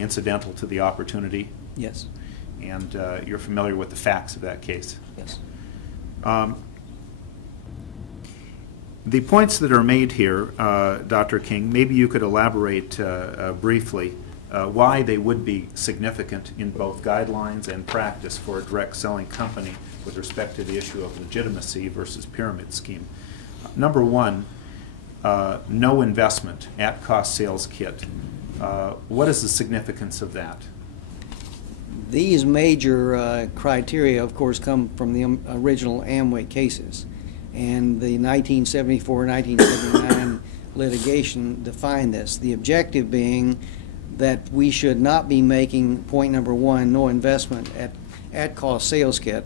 merely incidental to the opportunity. Yes. And you're familiar with the facts of that case. Yes. The points that are made here, Dr. King, maybe you could elaborate briefly why they would be significant in both guidelines and practice for a direct selling company with respect to the issue of legitimacy versus pyramid scheme. Number one, no investment, at-cost sales kit. What is the significance of that? These major criteria, of course, come from the original Amway cases. And the 1974-1979 litigation defined this. The objective being that we should not be making, point number one, no investment at cost sales kit.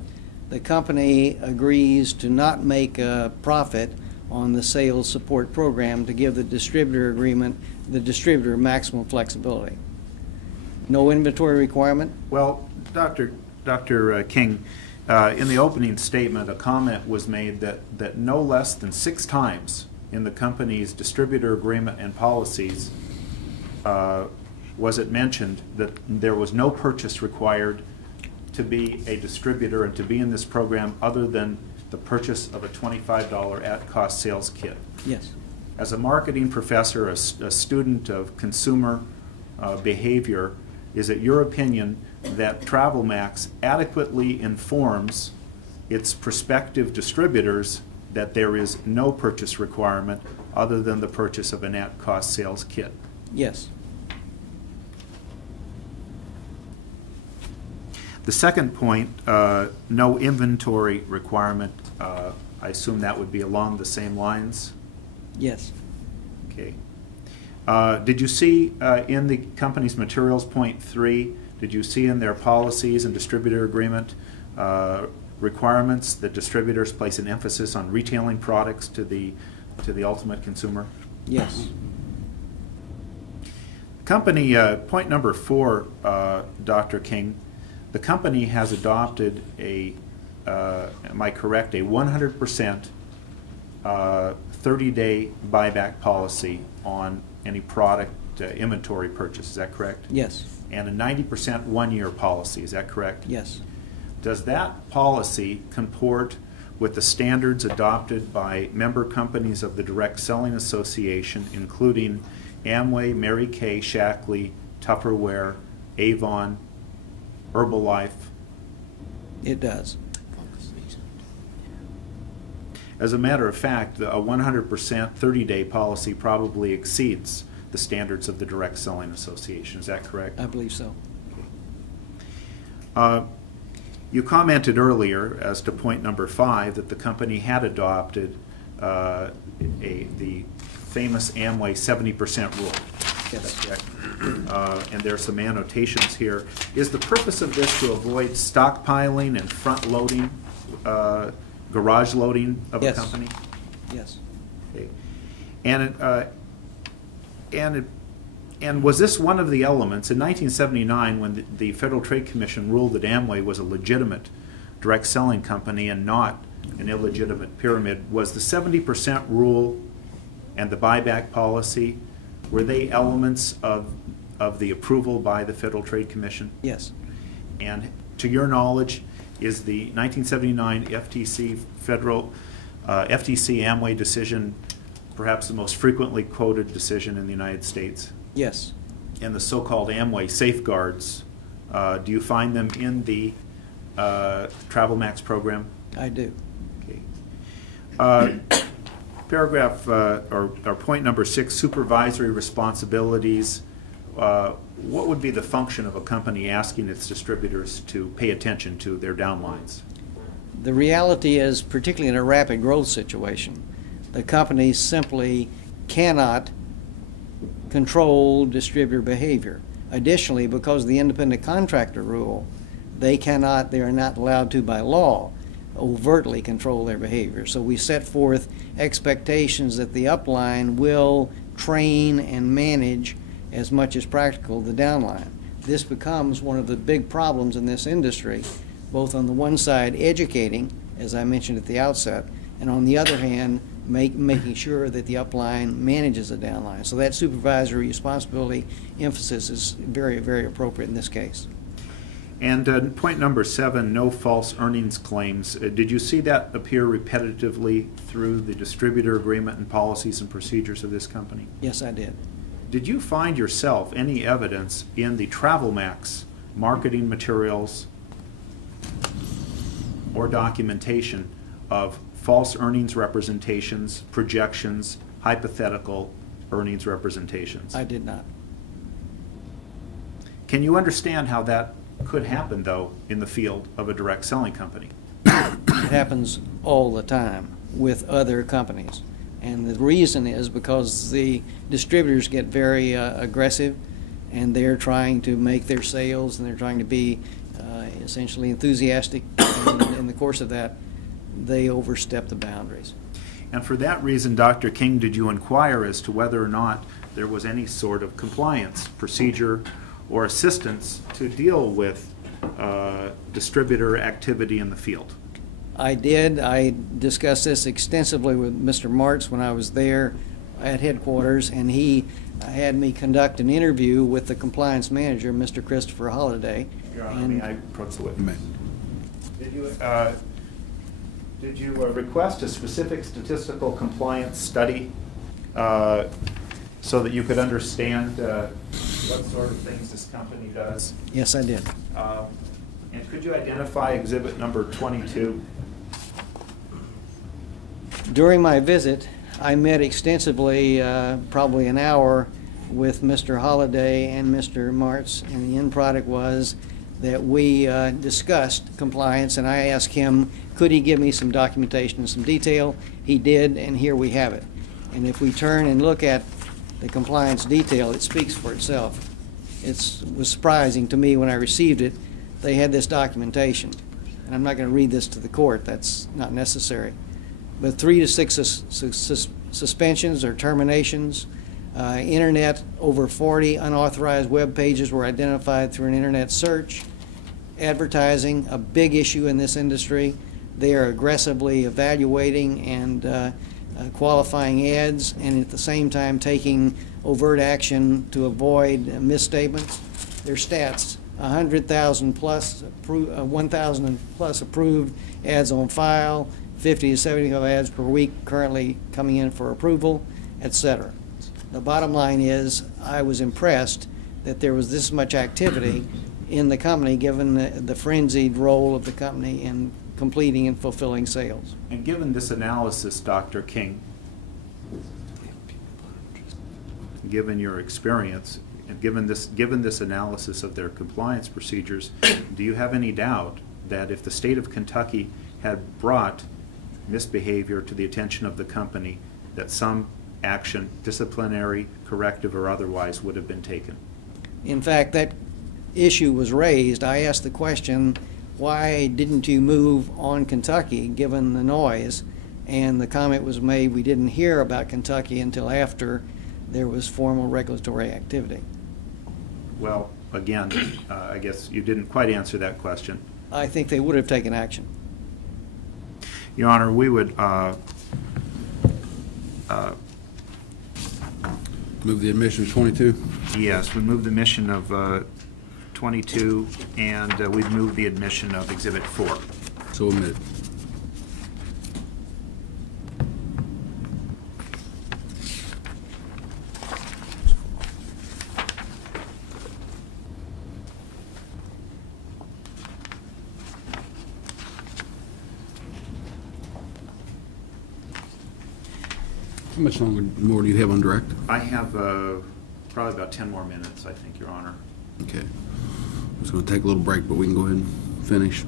The company agrees to not make a profit on the sales support program to give the distributor maximum flexibility. No inventory requirement? Well, Dr. King, in the opening statement, a comment was made that no less than 6 times in the company's distributor agreement and policies was it mentioned that there was no purchase required to be a distributor and to be in this program other than the purchase of a $25 at-cost sales kit. Yes. As a marketing professor, a student of consumer behavior, is it your opinion that TravelMax adequately informs its prospective distributors that there is no purchase requirement other than the purchase of an at-cost sales kit? Yes. The second point, no inventory requirement, I assume that would be along the same lines? Yes. Okay. Did you see in the company's materials, point 3, did you see in their policies and distributor agreement requirements that distributors place an emphasis on retailing products to the ultimate consumer? Yes. Company, point number 4, Dr. King, the company has adopted a, am I correct, a 100% 30-day buyback policy on any product inventory purchase, is that correct? Yes. And a 90% one-year policy, is that correct? Yes. Does that policy comport with the standards adopted by member companies of the Direct Selling Association, including Amway, Mary Kay, Shackley, Tupperware, Avon, Herbalife? It does. As a matter of fact, a 100% 30-day policy probably exceeds the standards of the Direct Selling Association. Is that correct? I believe so. Okay. You commented earlier as to point number 5 that the company had adopted the famous Amway 70% rule. Yes. That's correct. And there are some annotations here. Is the purpose of this to avoid stockpiling and front-loading, garage loading of Yes. a company? Yes. Okay. And was this one of the elements in 1979 when the Federal Trade Commission ruled that Amway was a legitimate direct selling company and not an illegitimate pyramid? Was the 70% rule and the buyback policy, were they elements of the approval by the Federal Trade Commission? Yes. And to your knowledge, is the 1979 FTC Amway decision perhaps the most frequently quoted decision in the United States? Yes. And the so-called Amway safeguards, do you find them in the TravelMax program? I do. Okay. Paragraph or point number 6, supervisory responsibilities. What would be the function of a company asking its distributors to pay attention to their downlines? The reality is, particularly in a rapid growth situation, the company simply cannot control distributor behavior. Additionally, because of the independent contractor rule, they are not allowed to, by law, overtly control their behavior. So we set forth expectations that the upline will train and manage as much as practical the downline. This becomes one of the big problems in this industry, both on the one side educating, as I mentioned at the outset, and on the other hand making sure that the upline manages the downline. So that supervisory responsibility emphasis is very, very appropriate in this case. And point number 7, no false earnings claims. Did you see that appear repetitively through the distributor agreement and policies and procedures of this company? Yes, I did. Did you find yourself any evidence in the TravelMax marketing materials or documentation of false earnings representations, projections, hypothetical earnings representations? I did not. Can you understand how that could happen, though, in the field of a direct selling company? It happens all the time with other companies. And the reason is because the distributors get very aggressive, and they're trying to make their sales, and they're trying to be essentially enthusiastic. And in the course of that, they overstep the boundaries. And for that reason, Dr. King, did you inquire as to whether or not there was any sort of compliance procedure or assistance to deal with distributor activity in the field? I did. I discussed this extensively with Mr. Martz when I was there at headquarters, and he had me conduct an interview with the compliance manager, Mr. Christopher Holliday. Your Honor, may I approach the witness? Did you request a specific statistical compliance study so that you could understand what sort of things this company does? Yes, I did. And could you identify exhibit number 22? During my visit, I met extensively, probably an hour, with Mr. Holliday and Mr. Martz, and the end product was that we discussed compliance, and I asked him, could he give me some documentation and some detail? He did, and here we have it. And if we turn and look at the compliance detail, it speaks for itself. It was surprising to me when I received it. They had this documentation, and I'm not going to read this to the court. That's not necessary. But 3 to 6 suspensions or terminations, internet, over 40 unauthorized web pages were identified through an internet search. Advertising, a big issue in this industry. They are aggressively evaluating and qualifying ads, and at the same time taking overt action to avoid misstatements. Their stats: 100,000 plus, 1,000 plus approved ads on file, 50 to 75 ads per week currently coming in for approval, etc. The bottom line is, I was impressed that there was this much activity in the company, given the frenzied role of the company in completing and fulfilling sales. And given this analysis, Dr. King, given your experience, and given this analysis of their compliance procedures, do you have any doubt that if the state of Kentucky had brought misbehavior to the attention of the company, that some action, disciplinary, corrective, or otherwise, would have been taken? In fact, that issue was raised. I asked the question, why didn't you move on Kentucky given the noise? And the comment was made, we didn't hear about Kentucky until after there was formal regulatory activity. Well, again, I guess you didn't quite answer that question. I think they would have taken action. Your Honor, we would move the admission of 22. Yes, we move the admission of 22, and we've moved the admission of Exhibit 4. So admitted. How much more do you have on direct? I have probably about 10 more minutes, I think, Your Honor. Okay. I'm just going to take a little break, but we can go ahead and finish.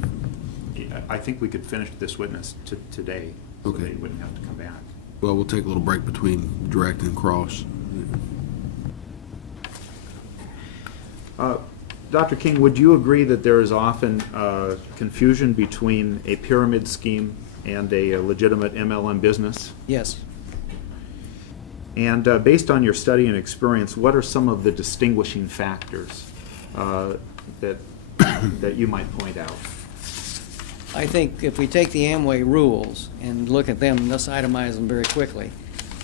Yeah, I think we could finish this witness today, so Okay. they wouldn't have to come back. Well, we'll take a little break between direct and cross. Dr. King, would you agree that there is often confusion between a pyramid scheme and a legitimate MLM business? Yes. And based on your study and experience, what are some of the distinguishing factors that you might point out? I think if we take the Amway rules and look at them, let's itemize them very quickly.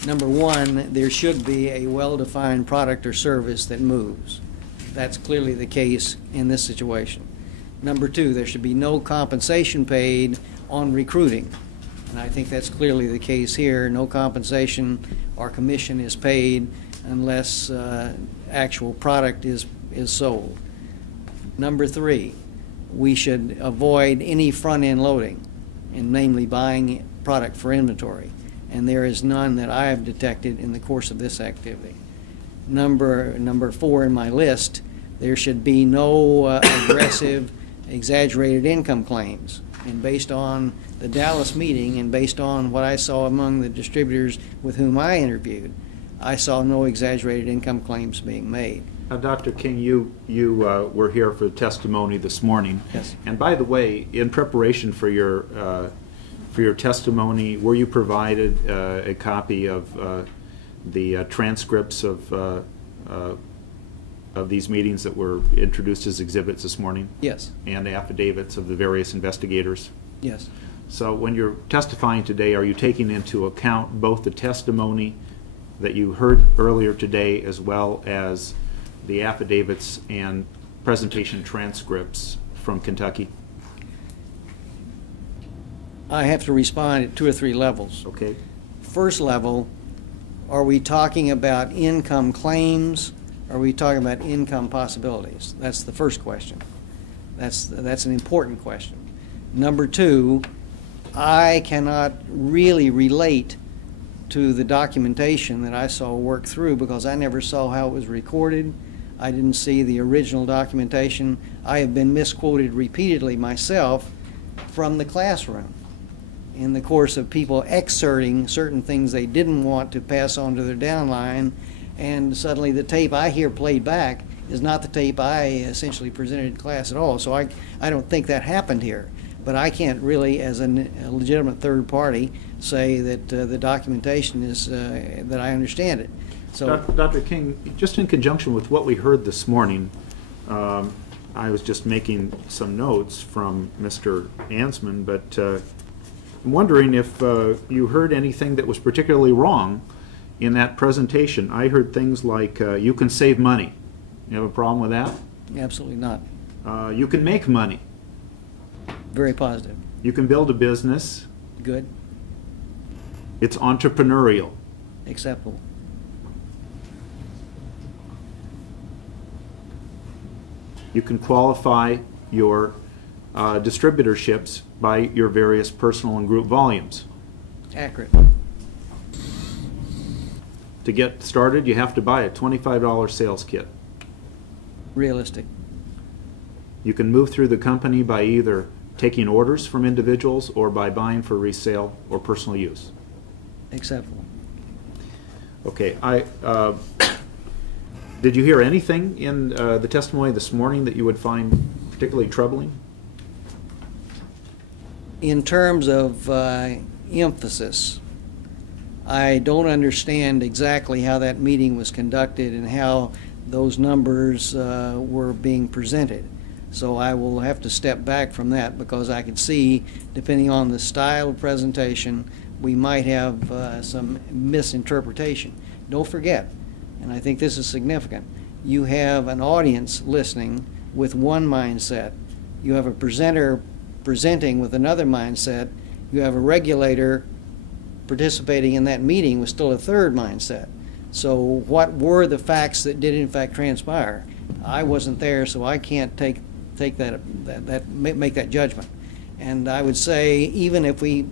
Number one, there should be a well-defined product or service that moves. That's clearly the case in this situation. Number two, there should be no compensation paid on recruiting. And I think that's clearly the case here. No compensation or commission is paid unless actual product is sold. Number three, we should avoid any front-end loading, and namely buying product for inventory. And there is none that I have detected in the course of this activity. Number four in my list, there should be no aggressive, exaggerated income claims. And based on the Dallas meeting and based on what I saw among the distributors with whom I interviewed, I saw no exaggerated income claims being made. Dr. King, you were here for testimony this morning. Yes. And by the way, in preparation for your testimony, were you provided a copy of the transcripts of these meetings that were introduced as exhibits this morning? Yes. And affidavits of the various investigators? Yes. So when you're testifying today, are you taking into account both the testimony that you heard earlier today as well as the affidavits and presentation transcripts from Kentucky? I have to respond at 2 or 3 levels. Okay. First level, are we talking about income claims? Or are we talking about income possibilities? That's the first question. That's an important question. Number two, I cannot really relate to the documentation that I saw work through because I never saw how it was recorded. I didn't see the original documentation. I have been misquoted repeatedly myself from the classroom in the course of people excerpting certain things they didn't want to pass on to their downline, and suddenly the tape I hear played back is not the tape I essentially presented in class at all. So I don't think that happened here. But I can't really, as a legitimate third party, say that the documentation is that I understand it. So, Dr. King, just in conjunction with what we heard this morning, I was just making some notes from Mr. Ansman, but I'm wondering if you heard anything that was particularly wrong in that presentation. I heard things like, you can save money. You have a problem with that? absolutely not. You can make money. Very positive. You can build a business. Good. It's entrepreneurial. Acceptable. You can qualify your distributorships by your various personal and group volumes. Accurate. To get started, you have to buy a $25 sales kit. Realistic. You can move through the company by either taking orders from individuals or by buying for resale or personal use. Acceptable. Okay, did you hear anything in the testimony this morning that you would find particularly troubling? In terms of emphasis, I don't understand exactly how that meeting was conducted and how those numbers were being presented. So I will have to step back from that because I can see, depending on the style of presentation, we might have some misinterpretation. Don't forget, and I think this is significant, you have an audience listening with one mindset. You have a presenter presenting with another mindset. You have a regulator participating in that meeting with still a third mindset. So what were the facts that did in fact transpire? I wasn't there, so I can't make that judgment. And I would say, even if we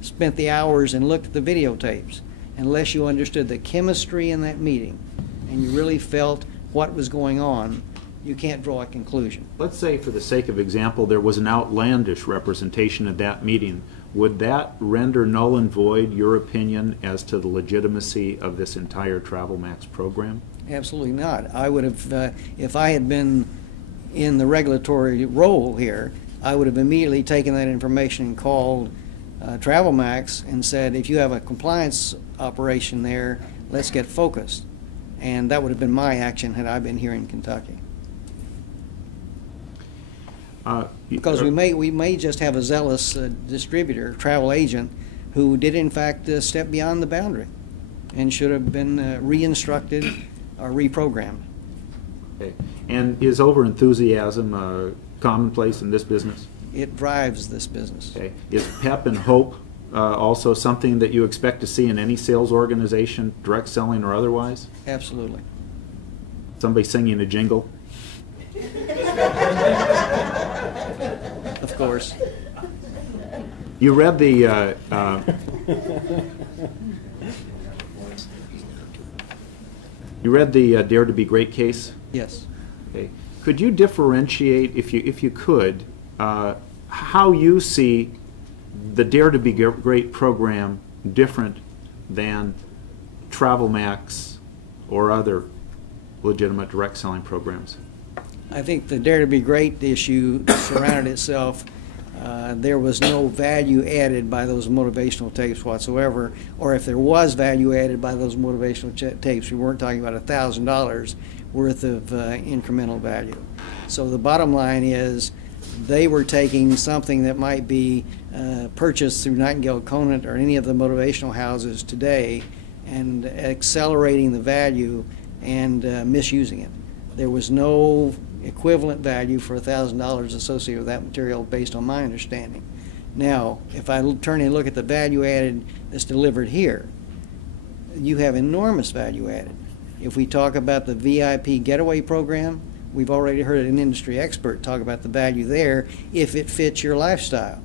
spent the hours and looked at the videotapes, unless you understood the chemistry in that meeting and you really felt what was going on, you can't draw a conclusion. Let's say, for the sake of example, there was an outlandish representation at that meeting. Would that render null and void your opinion as to the legitimacy of this entire TravelMax program? Absolutely not. I would have, if I had been in the regulatory role here, I would have immediately taken that information and called TravelMax and said, if you have a compliance operation there, let's get focused. And that would have been my action had I been here in Kentucky. Because we may just have a zealous distributor, travel agent, who did in fact step beyond the boundary and should have been re-instructed or reprogrammed. Okay. And is over-enthusiasm commonplace in this business? It drives this business. Okay. Is pep and hope also something that you expect to see in any sales organization, direct selling or otherwise? Absolutely. Somebody singing a jingle? Of course. You read the Dare to Be Great case? Yes. Okay. Could you differentiate, if you could, how you see the Dare to Be Great program different than TravelMax or other legitimate direct selling programs? I think the Dare to Be Great issue surrounded itself. There was no value added by those motivational tapes whatsoever, or if there was value added by those motivational tapes, we weren't talking about $1,000 worth of incremental value. So the bottom line is they were taking something that might be purchased through Nightingale Conant or any of the motivational houses today and accelerating the value and misusing it. There was no equivalent value for $1,000 associated with that material based on my understanding. Now, if I turn and look at the value added that's delivered here, you have enormous value added. If we talk about the VIP getaway program, we've already heard an industry expert talk about the value there if it fits your lifestyle.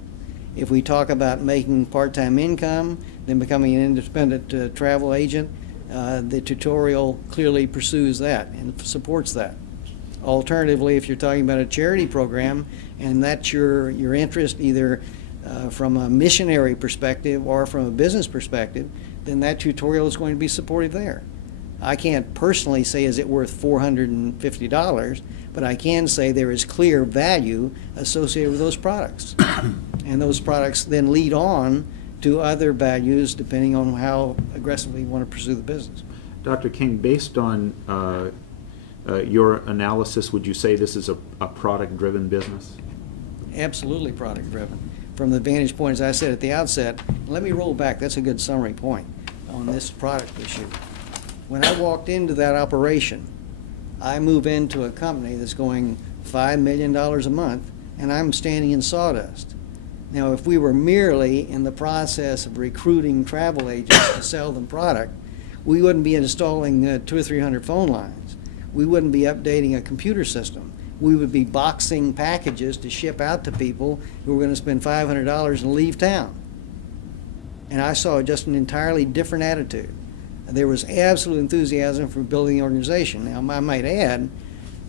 If we talk about making part-time income, then becoming an independent travel agent, the tutorial clearly pursues that and supports that. Alternatively, if you're talking about a charity program and that's your interest either from a missionary perspective or from a business perspective, then that tutorial is going to be supportive there. I can't personally say is it worth $450, but I can say there is clear value associated with those products. And those products then lead on to other values depending on how aggressively you want to pursue the business. Dr. King, based on your analysis, would you say this is a product-driven business? Absolutely product-driven. From the vantage point, as I said at the outset, let me roll back. That's a good summary point on this product issue. When I walked into that operation, I move into a company that's going $5 million a month, and I'm standing in sawdust. Now, if we were merely in the process of recruiting travel agents to sell them product, we wouldn't be installing 200 or 300 phone lines. We wouldn't be updating a computer system. We would be boxing packages to ship out to people who were going to spend $500 and leave town. And I saw just an entirely different attitude. There was absolute enthusiasm for building the organization. Now, I might add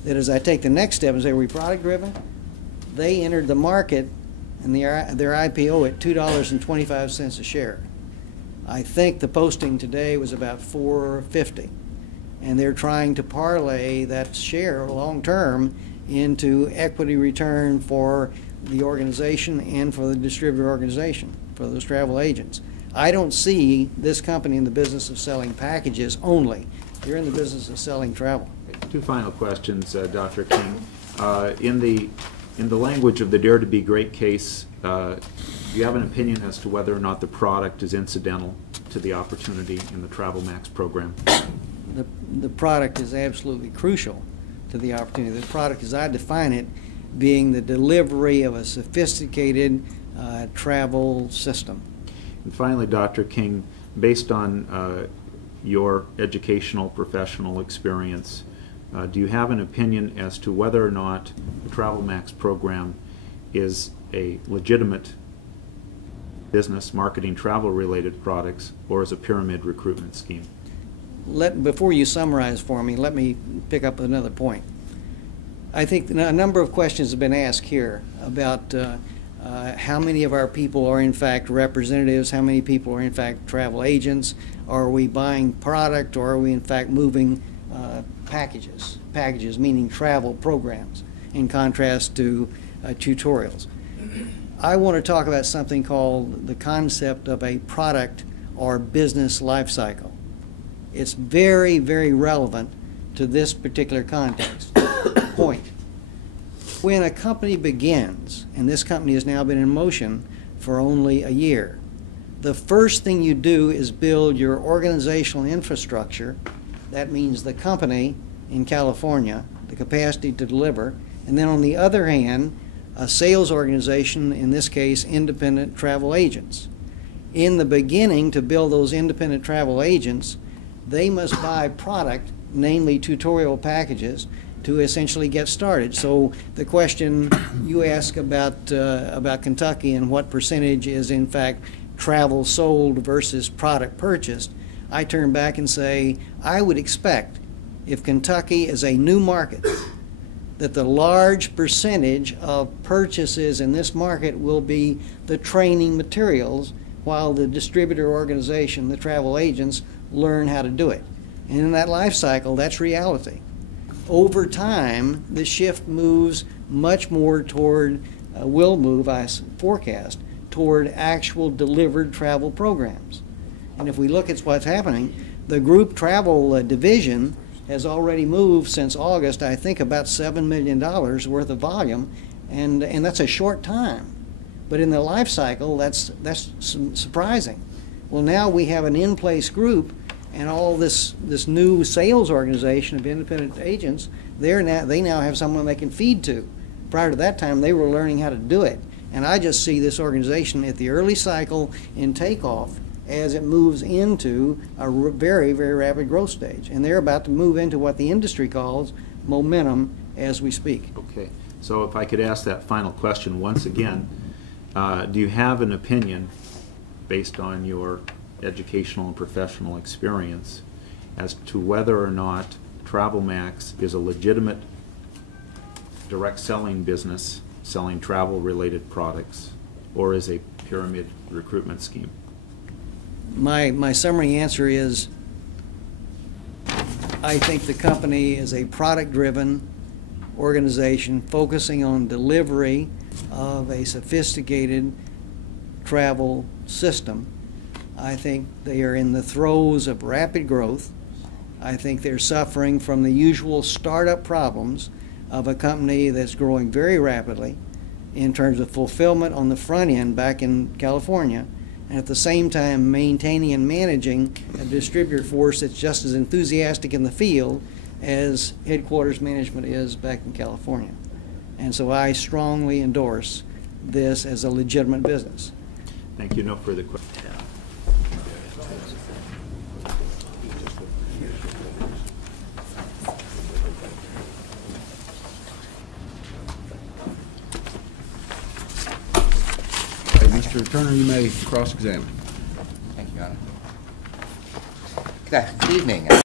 that as I take the next step and say, are we product driven? They entered the market and their IPO at $2.25 a share. I think the posting today was about $4.50. And they're trying to parlay that share long term into equity return for the organization and for the distributor organization, for those travel agents. I don't see this company in the business of selling packages only. They're in the business of selling travel. Two final questions, Dr. King. In the language of the Dare to Be Great case, do you have an opinion as to whether or not the product is incidental to the opportunity in the TravelMax program? The product is absolutely crucial to the opportunity. The product, as I define it, being the delivery of a sophisticated travel system. And finally, Dr. King, based on your educational, professional experience, do you have an opinion as to whether or not the TravelMax program is a legitimate business marketing travel-related products or is a pyramid recruitment scheme? Before you summarize for me, let me pick up another point. I think a number of questions have been asked here about how many of our people are in fact representatives, how many people are in fact travel agents, are we buying product, or are we in fact moving packages meaning travel programs, in contrast to tutorials. I want to talk about something called the concept of a product or business life cycle. It's very, very relevant to this particular context. Point. When a company begins, and this company has now been in motion for only a year, the first thing you do is build your organizational infrastructure. That means the company in California, the capacity to deliver, and then on the other hand, a sales organization, in this case, independent travel agents. In the beginning, to build those independent travel agents, they must buy product, namely tutorial packages, to essentially get started. So the question you ask about Kentucky and what percentage is in fact travel sold versus product purchased, I turn back and say, I would expect if Kentucky is a new market, that the large percentage of purchases in this market will be the training materials, while the distributor organization, the travel agents, learn how to do it. And in that life cycle, that's reality. Over time, the shift moves much more toward, will move, I forecast, toward actual delivered travel programs. And if we look at what's happening, the group travel division has already moved since August, I think, about $7 million worth of volume, and that's a short time. But in the life cycle, that's surprising. Well, now we have an in-place group, and all this new sales organization of independent agents, they now have someone they can feed to. Prior to that time, they were learning how to do it. And I just see this organization at the early cycle in takeoff as it moves into a very, very rapid growth stage. And they're about to move into what the industry calls momentum as we speak. Okay, so if I could ask that final question once again, do you have an opinion based on your educational and professional experience as to whether or not TravelMax is a legitimate direct selling business selling travel related products, or is a pyramid recruitment scheme? My summary answer is, I think the company is a product-driven organization focusing on delivery of a sophisticated travel system. I think they are in the throes of rapid growth. I think they're suffering from the usual startup problems of a company that's growing very rapidly in terms of fulfillment on the front end back in California, and at the same time maintaining and managing a distributor force that's just as enthusiastic in the field as headquarters management is back in California. And so I strongly endorse this as a legitimate business. Thank you. No further questions. Mr. Turner, you may cross-examine. Thank you, Your Honor. Good evening.